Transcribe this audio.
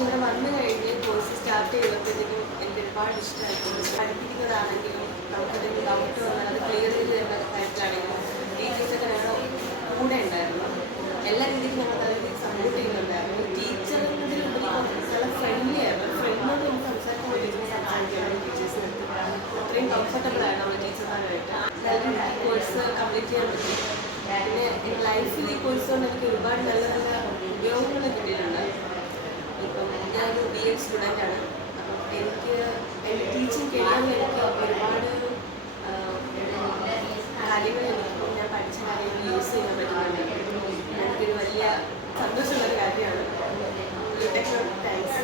പക്ഷെ ഇവിടെ വന്നു കഴിഞ്ഞ് കോഴ്സ് സ്റ്റാർട്ട് ചെയ്തപ്പോഴത്തേക്കും എനിക്ക് ഒരുപാട് ഇഷ്ടമായിരുന്നു. പഠിപ്പിക്കുന്നതാണെങ്കിലും നമുക്കെന്തെങ്കിലും ഡൗട്ട് വന്നാൽ അത് ക്ലിയർ ചെയ്ത് തരുന്ന കാര്യത്തിലാണെങ്കിലും ടീച്ചേഴ്സൊക്കെ ഞങ്ങളുടെ കൂടെ ഉണ്ടായിരുന്നു. എല്ലാ രീതിക്കും ഞങ്ങൾ നല്ല രീതിയിൽ സപ്പോർട്ട് ചെയ്യുന്നുണ്ടായിരുന്നു. ടീച്ചറിനതിലുപരി നല്ല ഫ്രണ്ട്ലി ആയിരുന്നു. ഫ്രണ്ടിനോട് നമുക്ക് സംസാരിക്കാൻ ടീച്ചറിനെ സംസാരിക്കാനും ടീച്ചേഴ്സിന് അത്രയും കംഫർട്ടബിൾ ആണ് നമ്മൾ ടീച്ചർമാരുമായിട്ട്. നല്ല രീതിയിൽ കോഴ്സ് കംപ്ലീറ്റ് ചെയ്യാൻ പറ്റി. പിന്നെ എൻ്റെ ലൈഫിൽ ഈ കോഴ്സ് കൊണ്ട് എനിക്ക് ഒരുപാട് നല്ല നല്ല ഉപയോഗങ്ങൾ കിട്ടിയിട്ടുണ്ട്. ഇപ്പം ഞാനൊരു BEd സ്റ്റുഡൻ്റാണ്. അപ്പം എനിക്ക് എൻ്റെ ടീച്ചിങ് കരിയറിൽ എനിക്ക് ഒരുപാട് കാര്യങ്ങൾ എനിക്കിപ്പം ഞാൻ പഠിച്ച കാര്യങ്ങൾ യൂസ് ചെയ്യാൻ പറ്റുന്നുണ്ട്. എനിക്കൊരു വലിയ സന്തോഷമുള്ളൊരു കാര്യമാണ്. താങ്ക്സ്.